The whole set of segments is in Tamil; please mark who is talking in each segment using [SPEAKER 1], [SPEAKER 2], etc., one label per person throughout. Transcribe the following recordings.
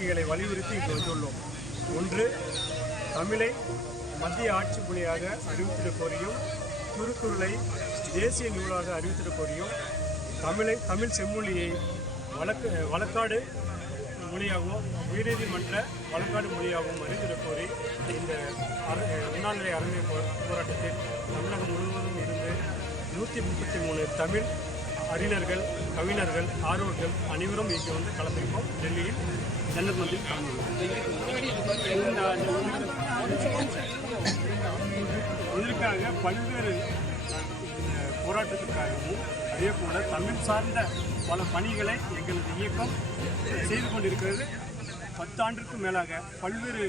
[SPEAKER 1] கோரிக்கைகளை வலியுறுத்தி கொண்டுள்ளோம் ஒன்று தமிழை மத்திய ஆட்சி மொழியாக அறிவித்திட கோரியும் திருக்குறளை தேசிய நூலாக அறிவித்திட கோரியும் தமிழை தமிழ் செம்மொழியை வழக்கு வழக்காடு மொழியாகவும் உயர்நீதிமன்ற வழக்காடு மொழியாகவும் அறிவித்திட கோரி இந்த அர உண்ணாநிலை அறநிலை போராட்டத்தில் தமிழகம் முழுவதும் இருந்து நூற்றி முப்பத்தி மூணு தமிழ் அறிஞர்கள் கவிஞர்கள் ஆர்வர்கள் அனைவரும் இங்கே வந்து கலந்துருக்கோம் டெல்லியில் ஜன்னத் மந்தில் இதற்காக பல்வேறு போராட்டத்திற்காகவும் அதே போல தமிழ் சார்ந்த பல பணிகளை எங்களது இயக்கம் செய்து கொண்டிருக்கிறது. பத்தாண்டிற்கும் மேலாக பல்வேறு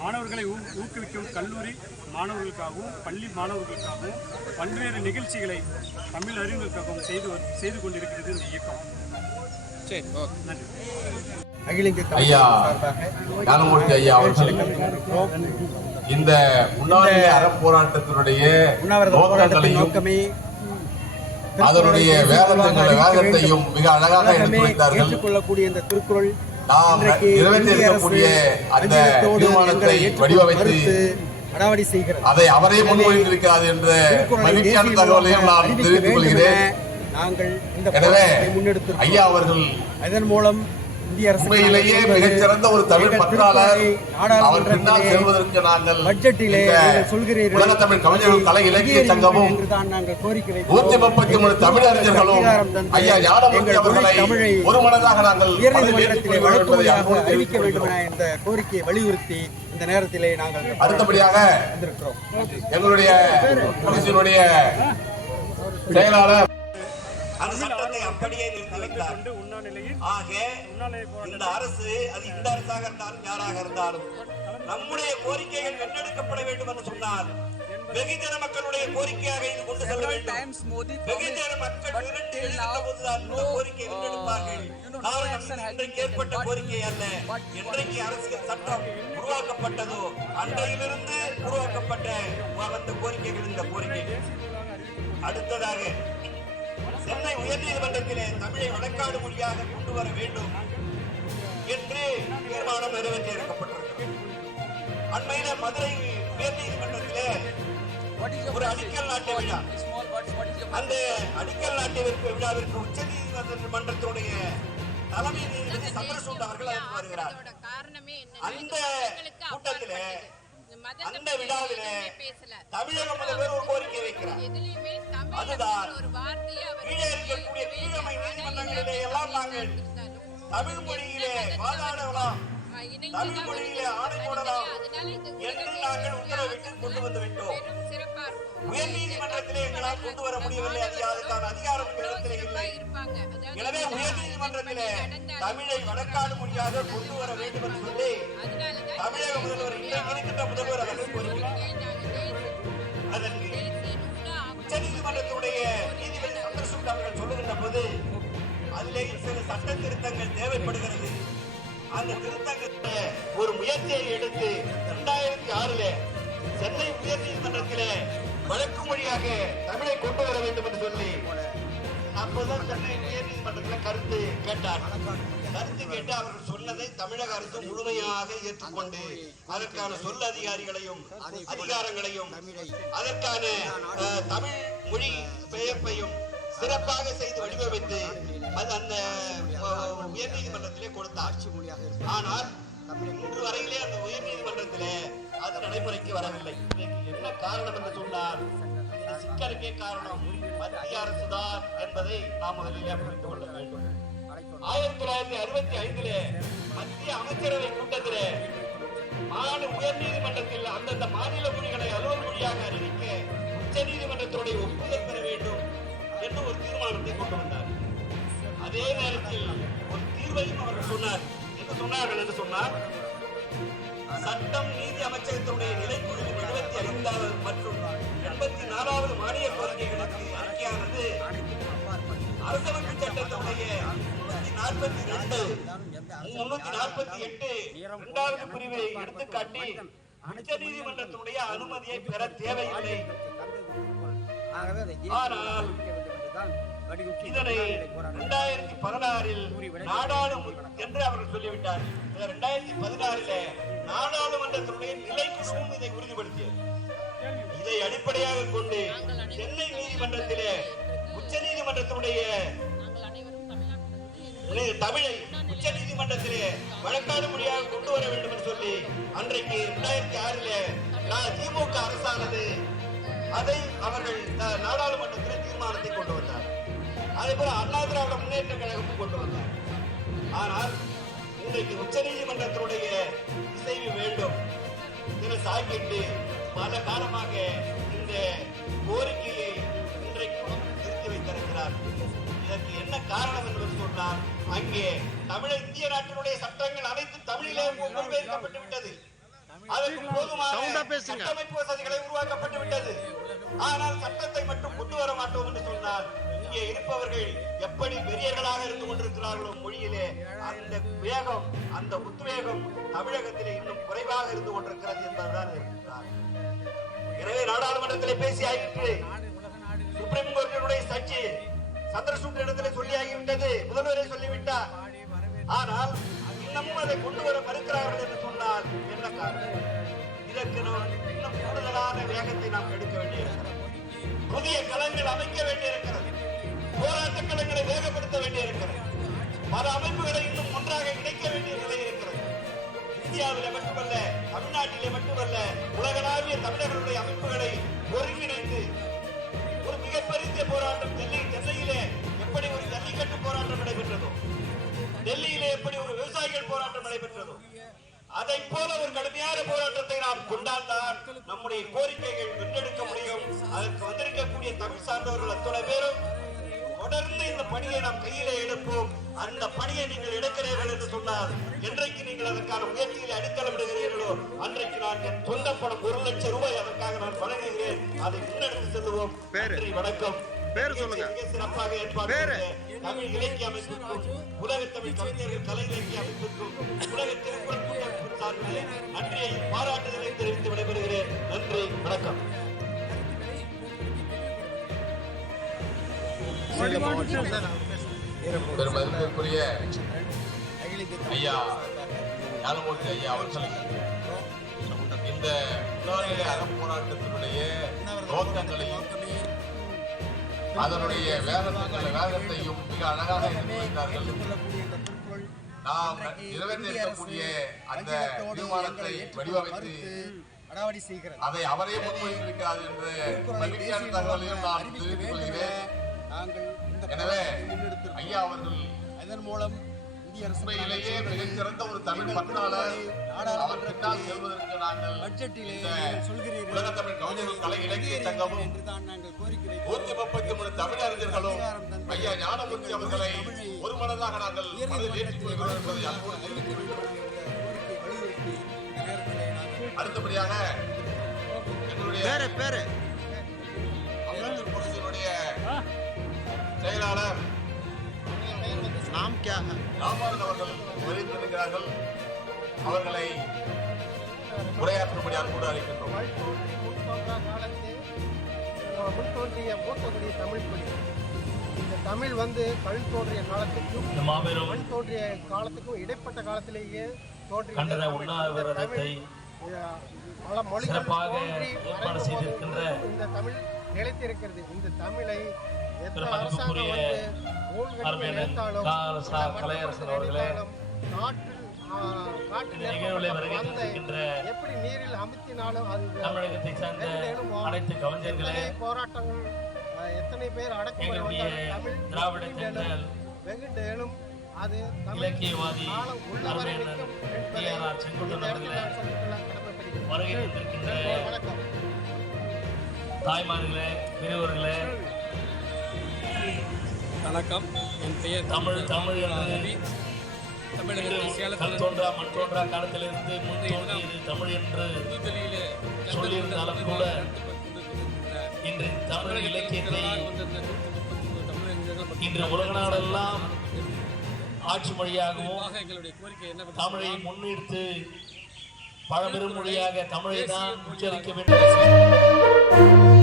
[SPEAKER 1] மாணவர்களை ஊக்குவிக்கும் கல்லூரி மாணவர்களுக்காகவும் பள்ளி மாணவர்களுக்காகவும் பல்வேறு நிகழ்ச்சிகளை தமிழ் அறிஞர்களுக்காகவும் செய்து செய்து கொண்டிருக்கிறது இந்த இயக்கம்.
[SPEAKER 2] சரி ஓகே
[SPEAKER 1] நன்றி.
[SPEAKER 3] அகில இந்திய
[SPEAKER 4] ஐயா ஞானமூர்த்தி ஐயா அவர்கள் இந்த உண்ணாநிலை அறப்போராட்டத்தினுடைய
[SPEAKER 3] உண்ணாவிரத போராட்டத்தின்
[SPEAKER 4] நோக்கங்களையும்
[SPEAKER 3] நோக்கமே
[SPEAKER 4] அதனுடைய வேதங்களை வேதத்தையும் மிக அழகாக எடுத்து
[SPEAKER 3] உலகமே
[SPEAKER 4] வைத்தார்கள்
[SPEAKER 3] ஏற்றுக்கொள்ளக்கூடிய இந்த திருக்குறள்
[SPEAKER 4] நாம்
[SPEAKER 3] இன்றைக்கு
[SPEAKER 4] நிறைவேற்றி
[SPEAKER 3] இந்திய அரசு
[SPEAKER 4] இருக்கக்கூடிய அந்த தீர்மானத்தை வடிவமைத்து
[SPEAKER 3] செய்கிறது
[SPEAKER 4] அதை அவரே முன்மொழிந்திருக்கிறார் என்ற மகிழ்ச்சியான தகவலையும் நான் தெரிவித்துக் கொள்கிறேன்
[SPEAKER 3] நாங்கள் இந்த
[SPEAKER 4] எனவே. ஐயா அவர்கள்
[SPEAKER 3] அதன் மூலம்
[SPEAKER 4] உண்மையிலேயே மிகச்சிறந்த ஒரு தமிழ் பற்றாளர் அவர் பின்னால் செல்வதற்கு நாங்கள்
[SPEAKER 3] பட்ஜெட்டிலே சொல்கிறீர்கள்
[SPEAKER 4] உலக தமிழ் கவிஞர்கள் கலை இலக்கிய சங்கமும். நூத்தி முப்பத்தி மூணு தமிழறிஞர்களும் ஐயா
[SPEAKER 3] எங்கள்
[SPEAKER 4] அவர்களை ஒரு மனதாக நாங்கள்
[SPEAKER 3] அறிவிக்க வேண்டும்
[SPEAKER 4] கொள்கிறோம்.
[SPEAKER 3] என இந்த கோரிக்கையை வலியுறுத்தி இந்த நேரத்திலே நாங்கள்
[SPEAKER 4] அடுத்தபடியாக எங்களுடைய செயலாளர்
[SPEAKER 5] சட்டத்தை அப்படியே நிறுத்தி வைத்தார்.
[SPEAKER 1] கொண்டு உண்ணாநிலையில்
[SPEAKER 5] ஆக இந்த அரசு அது இந்த அரசாக இருந்தாலும் யாராக இருந்தாலும் நம்முடைய கோரிக்கைகள் வென்றெடுக்கப்பட வேண்டும் என்று சொன்னால் வெகுஜன மக்களுடைய கோரிக்கையாக இது கொண்டு செல்ல வேண்டும். வெகுஜன மக்கள்
[SPEAKER 2] now,
[SPEAKER 5] போதுதான் இந்த கோரிக்கை வென்றெடுப்பார்கள்.
[SPEAKER 2] uh,
[SPEAKER 5] காரணம் இன்றைக்கு ஏற்பட்ட. கோரிக்கை அல்ல. இன்றைக்கு அரசியல் சட்டம் உருவாக்கப்பட்டதோ அன்றையிலிருந்து உருவாக்கப்பட்ட அந்த கோரிக்கைகள் இந்த கோரிக்கை. அடுத்ததாக சென்னை உயர்நீதிமன்றத்திலே தமிழை வழக்காடு மொழியாக கொண்டு வர வேண்டும் என்று தீர்மானம் நிறைவேற்றி இருக்கப்பட்டிருக்கிறது அண்மையில மதுரை உயர்நீதிமன்றத்திலே ஒரு அடிக்கல் நாட்டு விழா. அந்த அடிக்கல் நாட்டிற்கு விழாவிற்கு உச்ச நீதிமன்றத்தினுடைய தலைமை நீதிபதி சந்திரசூட் அவர்கள் வருகிறார். அந்த கூட்டத்திலே அந்த விழாவிலே. தமிழக முதல்வர் ஒரு கோரிக்கை வைக்கிறார் அதுதான் கீழே இருக்கக்கூடிய கீழமை நீதிமன்றங்களிலே எல்லாம் நாங்கள் தமிழ் மொழியிலே வாதாடலாம் தமிழ் மொழியிலே ஆணை போடலாம். என்று நாங்கள் உத்தரவிட்டு கொண்டு வந்து விட்டோம். உயர் நீதிமன்றத்திலே எங்களால் கொண்டு வர முடியவில்லை. அது அதற்கான அதிகாரம்
[SPEAKER 6] சிறப்பா
[SPEAKER 5] இல்லை. எனவே உயர் நீதிமன்றத்திலே தமிழை வழக்காடு மொழியாக கொண்டு வர வேண்டும் என்று சொல்லி தமிழக முதல்வர் இன்றைக்கு இருக்கின்ற முதல்வர் அவர்கள் கோரிக்கிறார் அதற்கு உச்ச நீதிமன்றத்துடைய நீதிபதி சந்திரசூட் அவர்கள் சொல்லுகின்ற போது அதிலே சில சட்ட திருத்தங்கள் தேவைப்படுகிறது. அந்த திருத்தங்களை ஒரு முயற்சியை எடுத்து இரண்டாயிரத்தி ஆறுல சென்னை உயர் நீதிமன்றத்தில் வழக்கு மொழியாக தமிழை கொண்டு வர வேண்டும் என்று சொல்லி அப்போதான் சென்னை உயர் நீதிமன்றத்தில் கருத்து கேட்டார். கருத்து கேட்டு அவர்கள் சொன்னதை தமிழக அரசு முழுமையாக ஏற்றுக்கொண்டு அதற்கான சொல் அதிகாரிகளையும் அதிகாரங்களையும் அதற்கான தமிழ் மொழி பெயர்ப்பையும் சிறப்பாக செய்து வடிவமைத்து அது அந்த உயர் நீதிமன்றத்திலே கொடுத்த ஆட்சி மொழியாக ஆனால் இன்று வரையிலே அந்த உயர் நீதிமன்றத்திலே அது நடைமுறைக்கு வரவில்லை. என்ன காரணம் என்று சொன்னால் இந்த சிக்கலுக்கே காரணம் மத்திய அரசு தான் என்பதை நாம் முதலிலே புரிந்து கொள்ள வேண்டும். ஆயிரத்தி தொள்ளாயிரத்தி அறுபத்தி ஐந்திலே மத்திய அமைச்சரவை கூட்டத்திலே மாநில உயர் நீதிமன்றத்தில் அந்தந்த மாநில மொழிகளை அலுவல் மொழியாக அறிவிக்க உச்ச நீதிமன்றத்தினுடைய ஒப்புதல் பெற ஒரு தீர்மானத்தை கொண்டு வந்தார் அதே நேரத்தில் ஒரு தீர்வையும் அவர்கள் சொன்னார். என்ன சொன்னார்கள் என்று சொன்னார் சட்டம் நீதி அமைச்சகத்தினுடைய நிலைக்குழுவின் எழுபத்தி ஐந்தாவது மற்றும் எண்பத்தி நாலாவது மானிய கோரிக்கைகளுக்கு அறிக்கையானது அரசமைப்பு சட்டத்தினுடைய நாற்பத்தி ரெண்டு முன்னூத்தி நாற்பத்தி எட்டு இரண்டாவது பிரிவை எடுத்துக்காட்டி உச்ச நீதிமன்றத்தினுடைய அனுமதியை பெற தேவையில்லை. ஆனால் இதனை இரண்டாயிரத்தி பதினாறில் நாடாளு என்று அவர்கள் சொல்லிவிட்டார்கள் இரண்டாயிரத்தி பதினாறில் நாடாளுமன்றத்தினுடைய
[SPEAKER 6] நிலை உறுதிப்படுத்தியது. இதை அடிப்படையாக
[SPEAKER 5] கொண்டு சென்னை நீதிமன்றத்திலே உச்ச நீதிமன்றத்தினுடைய தமிழை உச்ச நீதிமன்றத்திலே வழக்காடு மொழியாக கொண்டு வர வேண்டும் என்று சொல்லி அன்றைக்கு இரண்டாயிரத்தி ஆறில் திமுக அரசானது அதை அவர்கள் நாடாளுமன்றத்தில் தீர்மானத்தை கொண்டு வந்தார். அதே போல அண்ணா திராவிட முன்னேற்ற கழகமும் கொண்டு வந்தார். ஆனால் இன்றைக்கு உச்ச நீதிமன்றத்தினுடைய இசைவு வேண்டும் என சாக்கிட்டு பல காலமாக இந்த கோரிக்கையை இன்றைக்கும் நிறுத்தி வைத்திருக்கிறார். இதற்கு என்ன காரணம் என்று சொன்னால் அங்கே தமிழ் இந்திய நாட்டினுடைய சட்டங்கள் அனைத்து தமிழிலே மொழிபெயர்க்கப்பட்டு விட்டது. அதற்கு போதுமான கட்டமைப்பு வசதிகளை உருவாக்கப்பட்டு விட்டது. ஆனால் சட்டத்தை மட்டும் கொண்டு வர மாட்டோம் என்று சொன்னால் இங்கே இருப்பவர்கள் எப்படி வெறியர்களாக இருந்து கொண்டிருக்கிறார்களோ மொழியிலே அந்த வேகம் அந்த உத்வேகம் தமிழகத்திலே இன்னும் குறைவாக இருந்து கொண்டிருக்கிறது என்பதுதான் இருக்கிறார் எனவே நாடாளுமன்றத்திலே பேசி ஆயிற்று சுப்ரீம் கோர்ட்டினுடைய சர்ச்சை சந்திரசூட் இடத்திலே சொல்லி ஆகிவிட்டது முதல்வரே சொல்லிவிட்டார். ஆனால் இன்னமும் அதை கொண்டு வர மறுக்கிறார்கள் என்று சொன்னால் என்ன காரணம்? இதற்கு நாம் இன்னும் கூடுதலான வேகத்தை நாம் எடுக்க வேண்டியிருக்கிறது. புதிய களங்கள் அமைக்க வேண்டியிருக்கிறது. போராட்ட களங்களை வேகப்படுத்த வேண்டியிருக்கிறது. பல அமைப்புகளை இன்னும் ஒன்றாக இணைக்க வேண்டிய நிலை இருக்கிறது. இந்தியாவிலே மட்டுமல்ல தமிழ்நாட்டிலே மட்டுமல்ல உலகளாவிய தமிழர்களுடைய அமைப்புகளை ஒருங்கிணைந்து ஒரு மிகப்பெரிய போராட்டம் டெல்லி டெல்லியிலே எப்படி ஒரு ஜல்லிக்கட்டு போராட்டம் நடைபெற்றதோ டெல்லியிலே எப்படி ஒரு விவசாயிகள் போராட்டம் நடைபெற்றதோ அதை போல ஒரு கடுமையான போராட்டத்தை நாம் கொண்டால்தான் நம்முடைய கோரிக்கைகள் வென்றெடுக்க முடியும். அதற்கு வந்திருக்கக்கூடிய தமிழ் சார்ந்தவர்கள் அத்தனை பேரும் தொடர்ந்து இந்த பணியை நாம் கையிலே எடுப்போம். அந்த பணியை நீங்கள் எடுக்கிறீர்கள் என்று சொன்னால் என்றைக்கு நீங்கள் அதற்கான முயற்சிகளை அடித்தளமிடுகிறீர்களோ அன்றைக்கு நான் என் சொந்த பணம் ஒரு லட்சம் ரூபாய் அதற்காக நான் வழங்குகிறேன். அதை முன்னெடுத்து செல்லுவோம். நன்றி வணக்கம். பேர் சொல்லுங்க. சிறப்பாக ஏற்பாடு தமிழ் இலக்கிய அமைப்புக்கும் உலக தமிழ் கவிஞர்கள் கலை இலக்கிய அமைப்புக்கும் உலக திருக்குறள் கூட்டமைப்பு சார்பிலே நன்றியை பாராட்டுதலை தெரிவித்து விடைபெறுகிறேன். நன்றி வணக்கம்.
[SPEAKER 4] பெருமதிப்பிற்குரிய ஐயா ஞானமூர்த்தி ஐயா அவர்கள் இந்த உண்ணாநிலை அறப்போராட்டத்தினுடைய நோக்கங்களையும் அதனுடைய வேகத்துக்கள் வேகத்தையும் மிக அழகாக எடுத்துரைத்தார்கள் நாம் நிறைவேற்றக்கூடிய அந்த தீர்மானத்தை வடிவமைத்து அதை அவரே முன்வைத்திருக்கிறார் என்ற மகிழ்ச்சியான தகவலையும் நான் தெரிவித்துக் கொள்கிறேன் எனவே. ஐயா அவர்கள்
[SPEAKER 3] அதன் மூலம்
[SPEAKER 4] உண்மையிலேயே மிகச்சிறந்த ஒரு தமிழ் பண்பாளர் அவர் பின்னால் செல்வதற்கு நாங்கள்
[SPEAKER 3] பட்ஜெட்டிலே நீங்கள் சொல்கிறீர்கள்.
[SPEAKER 4] உலக தமிழ் கவிஞர்கள் கலை இலக்கிய சங்கமும்
[SPEAKER 3] என்றுதான் நாங்கள் கோரிக்கை வைக்கிறோம்.
[SPEAKER 4] நூற்றி முப்பத்தி மூணு தமிழறிஞர்களும் ஐயா ஞானமூர்த்தி அவர்களை ஒரு மனதாக நாங்கள் மனதில் ஏற்றிக் கொள்கிறோம் என்பதை அன்போடு
[SPEAKER 3] நாங்கள்
[SPEAKER 4] அடுத்தபடியாக எங்களுடைய செயலாளர் ராமன் அவர்கள் வருகிறார்கள் அவர்களை உரையாற்றும்படி அன்போடு அழைக்கின்றோம்.
[SPEAKER 7] முன்தோன்றிய மூத்தகுடி தமிழ் குடி இந்த தமிழ் வந்து கல் தோன்றிய காலத்துக்கும் மண் தோன்றிய காலத்துக்கும் இடைப்பட்ட காலத்திலேயே தோன்றிய பல மொழிகள்
[SPEAKER 8] சிறப்பாக
[SPEAKER 7] தோன்றி இந்த தமிழ் நிலைத்திருக்கிறது. இந்த தமிழை எத்தனை அரசாங்கம் வந்து நூல்களில்
[SPEAKER 8] அருமையான
[SPEAKER 7] எழுத்தாலும்
[SPEAKER 8] கா.
[SPEAKER 7] இந்த
[SPEAKER 8] சா.
[SPEAKER 7] மற்ற
[SPEAKER 8] கலையரசன்
[SPEAKER 7] மொழிகளில்
[SPEAKER 8] அவர்களே, தந்திருக்கின்ற
[SPEAKER 7] எப்படி நீரில் அமுத்தினாலும் அது
[SPEAKER 8] தமிழகத்தை சார்ந்த அனைத்து கவிஞர்களே
[SPEAKER 7] போராட்டங்கள் எத்தனை பேர்
[SPEAKER 8] எங்களுடைய திராவிட தென்றல்
[SPEAKER 7] வெகுண்டேலும் அது
[SPEAKER 8] இலக்கியவாதி
[SPEAKER 7] காலம் உள்ளவரை
[SPEAKER 8] அருமையான
[SPEAKER 7] வணக்கம்.
[SPEAKER 2] என் பெயர்
[SPEAKER 8] தமிழ் தமிழ் என்று
[SPEAKER 2] தமிழகத்தில் சேலத்தில்
[SPEAKER 8] தோன்றா மண் தோன்றா காலத்திலிருந்து தோன்றியது தமிழ் என்று
[SPEAKER 2] புதுதில்லியிலே
[SPEAKER 8] சொல்லியிருந்தாலும் கூட இன்று தமிழ் இலக்கியத்தை இன்று உலக நாடெல்லாம் ஆட்சி மொழியாகவும்
[SPEAKER 2] எங்களுடைய கோரிக்கை என்ன
[SPEAKER 8] தமிழை முன்னிறுத்து பழம்பெரும் மொழியாக தமிழை தான் உச்சரிக்க வேண்டும்.